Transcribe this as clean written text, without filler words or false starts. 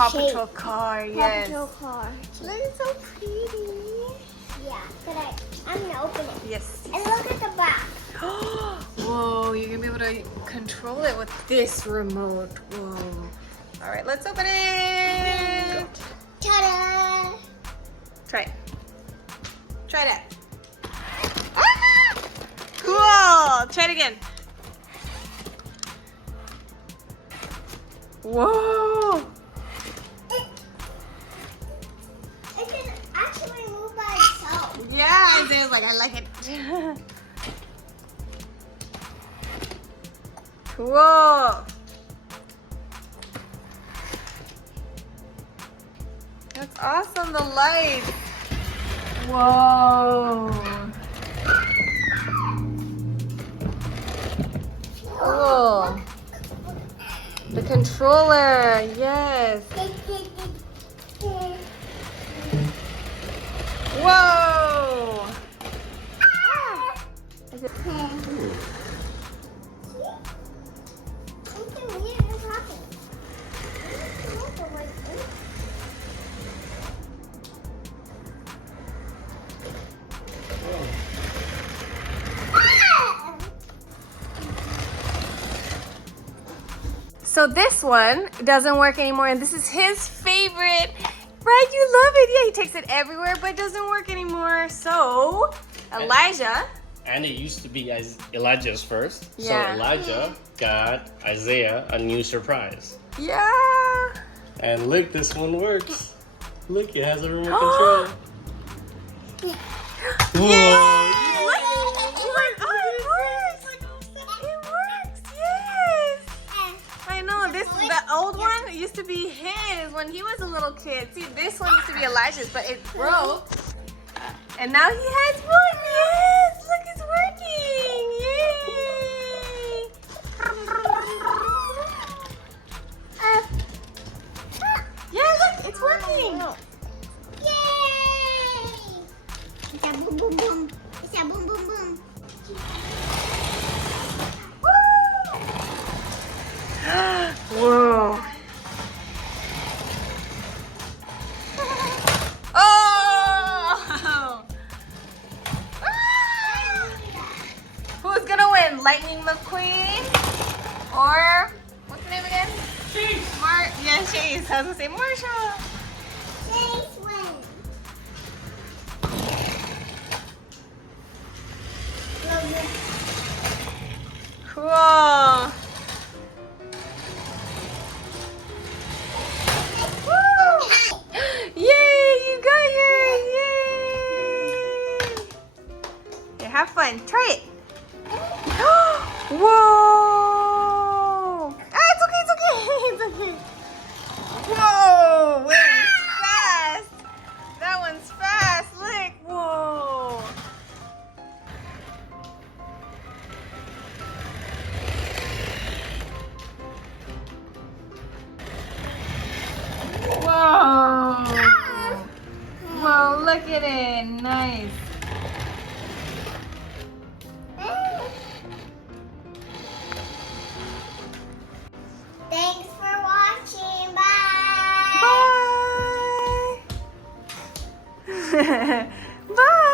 Paw shape. Patrol car, Paw yes. Patrol car. Look, it's so pretty. Yeah, but I'm gonna open it. Yes. And look at the back. Whoa, you're gonna be able to control it with this remote. Whoa. All right, let's open it. Ta-da! Try it. Try that. Ah! Cool. Try it again. Whoa. It can actually move by itself. Yeah, Isaiah's like, I like it. Cool. That's awesome, the light. Whoa. Cool. The controller, yes. Whoa. Is it- So this one doesn't work anymore, and this is his favorite. Right, you love it. Yeah, he takes it everywhere, but it doesn't work anymore. So, Elijah. And it used to be Elijah's first. Yeah. So Elijah got Isaiah a new surprise. Yeah. And look, this one works. Look, it has a remote control. Whoa. Yay! Look, oh, it works. It works, yes. I know, the old one used to be his when he was a little kid. See, this one used to be Elijah's, but it broke. And now he has one, yes. Look, it's working, yay. Yeah, look, it's working. Yay! It's a boom boom boom. It's a boom boom boom. Whoa. Oh! Who's gonna win? Lightning McQueen? Or, what's the name again? Chase. Yeah, Chase. I was gonna say Marshall. Chase wins. Cool. Yay, you got yours! Yay! Here, have fun. Try it. Whoa! Ah, it's okay, it's okay. It's okay. Whoa! Wait, it's fast. That one's fast. Look. Whoa. Whoa! Whoa, look at it. Nice. Thanks for watching. Bye. Bye. Bye.